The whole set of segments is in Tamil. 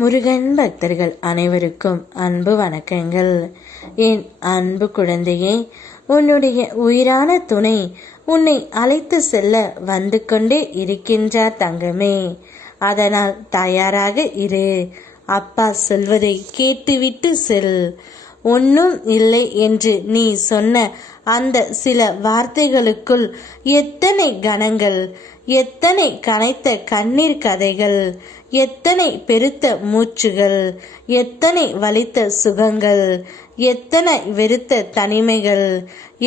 முருகன் பக்தர்கள் அனைவருக்கும் அன்பு வணக்கங்கள். என் அன்பு குழந்தையே, உன்னுடைய உயிரான துணை உன்னை அழைத்து செல்ல வந்து கொண்டே இருக்கின்றார் தங்கமே. அதனால் தயாராக இரு. அப்பா சொல்வதை கேட்டுவிட்டு செல். ஒன்றும் இல்லை என்று நீ சொன்ன அந்த சில வார்த்தைகளுக்குள் எத்தனை கணங்கள், எத்தனை கனைத்த கண்ணீர் கதைகள், எத்தனை பெருத்த மூச்சுகள், எத்தனை வலித்த சுகங்கள், எத்தனை வெறுத்த தனிமைகள்,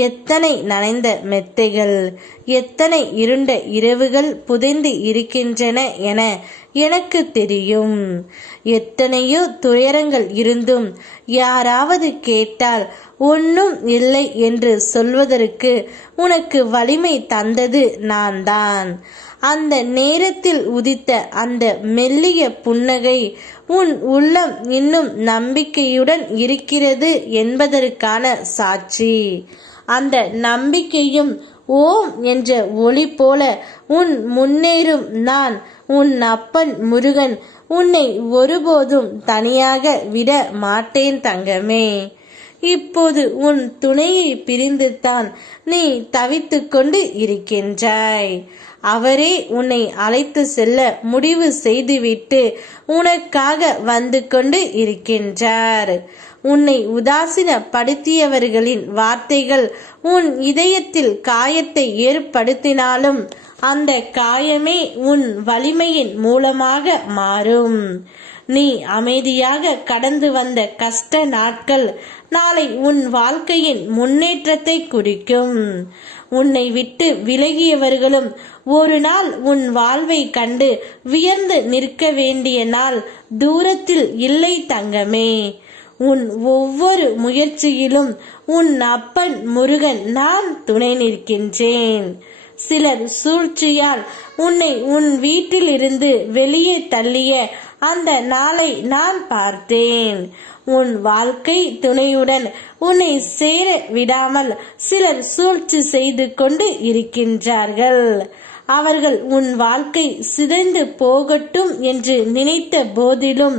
எத்தனை நனைந்த மெத்தைகள், எத்தனை இருண்ட இரவுகள் புதைந்து இருக்கின்றன என எனக்கு தெரியும். எத்தனையோ துயரங்கள் இருந்தும் யாராவது கேட்டால் ஒன்றும் இல்லை என்று சொல்வதற்கு உனக்கு வலிமை தந்தது நான் தான். அந்த நேரத்தில் உதித்த அந்த மெல்லிய புன்னகை உன் உள்ளம் இன்னும் நம்பிக்கையுடன் இருக்கிறது என்பதற்கான சாட்சி. அந்த நம்பிக்கையும் ஓம் என்ற ஒளி போல உன் முன்னேறும் நான் உன் அப்பன் முருகன் உன்னை ஒருபோதும் தனியாக விட மாட்டேன் தங்கமே. இப்போது உன் துணையை பிரிந்துதான் நீ தவித்து கொண்டு இருக்கின்றாய். அவரே உன்னை அழைத்து செல்ல முடிவு செய்துவிட்டு உனக்காக வந்து கொண்டு இருக்கின்றார். உன்னை உதாசீனப்படுத்தியவர்களின் வார்த்தைகள் உன் இதயத்தில் காயத்தை ஏற்படுத்தினாலும் அந்த காயமே உன் வலிமையின் மூலமாக மாறும். நீ அமைதியாக கடந்து வந்த கஷ்ட நாட்கள் நாளை உன் வாழ்க்கையின் முன்னேற்றத்தை குறிக்கும். உன்னை விட்டு விலகியவர்களும் ஒரு நாள் உன் வாழ்வை கண்டு வியர்ந்து நிற்க வேண்டிய நாள் தூரத்தில் இல்லை தங்கமே. உன் ஒவ்வொரு முயற்சியிலும் உன் அப்பன் முருகன் நான் துணை நிற்கின்றேன். சிலர் சூழ்ச்சியால் உன்னை உன் வீட்டிலிருந்து வெளியே தள்ளிய அந்த நாளை நான் பார்த்தேன். உன் வாழ்க்கை துணையுடன் உன்னை சேர விடாமல் சிலர் சூழ்ச்சி செய்து கொண்டு இருக்கின்றார்கள். அவர்கள் உன் வாழ்க்கை சிதைந்து போகட்டும் என்று நினைத்த போதிலும்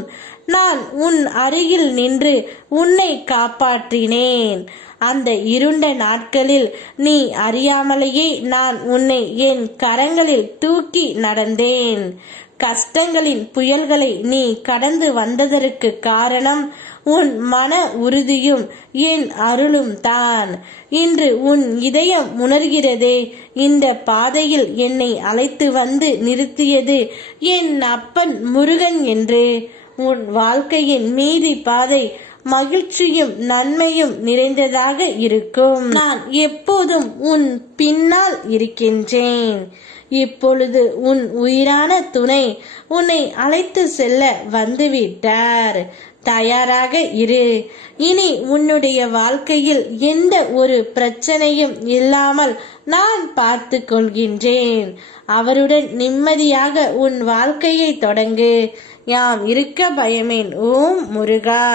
நான் உன் அருகில் நின்று உன்னை காப்பாற்றினேன். அந்த இருண்ட நாட்களில் நீ அறியாமலேயே நான் உன்னை என் கரங்களில் தூக்கி நடந்தேன். கஷ்டங்களின் புயல்களை நீ கடந்து வந்ததற்கு காரணம் உன் மன உறுதியும் என் அருளும் தான். இன்று உன் இதயம் உணர்கிறதே, இந்த பாதையில் என்னை அழைத்து வந்து நிறுத்தியது என் அப்பன் முருகன் என்று. உன் வாழ்க்கையின் மீதி பாதை மகிழ்ச்சியும் நன்மையும் நிறைந்ததாக இருக்கும். நான் எப்போதும் உன் பின்னால் இருக்கின்றேன். இப்பொழுது உன் உயிரான துணை உன்னை அழைத்து செல்ல வந்துவிட்டார். தயாராக இரு. இனி உன்னுடைய வாழ்க்கையில் எந்த ஒரு பிரச்சனையும் இல்லாமல் நான் பார்த்து கொள்கின்றேன். அவருடன் நிம்மதியாக உன் வாழ்க்கையை தொடங்கு. யாம் இருக்க பயமேன். ஓம் முருகா.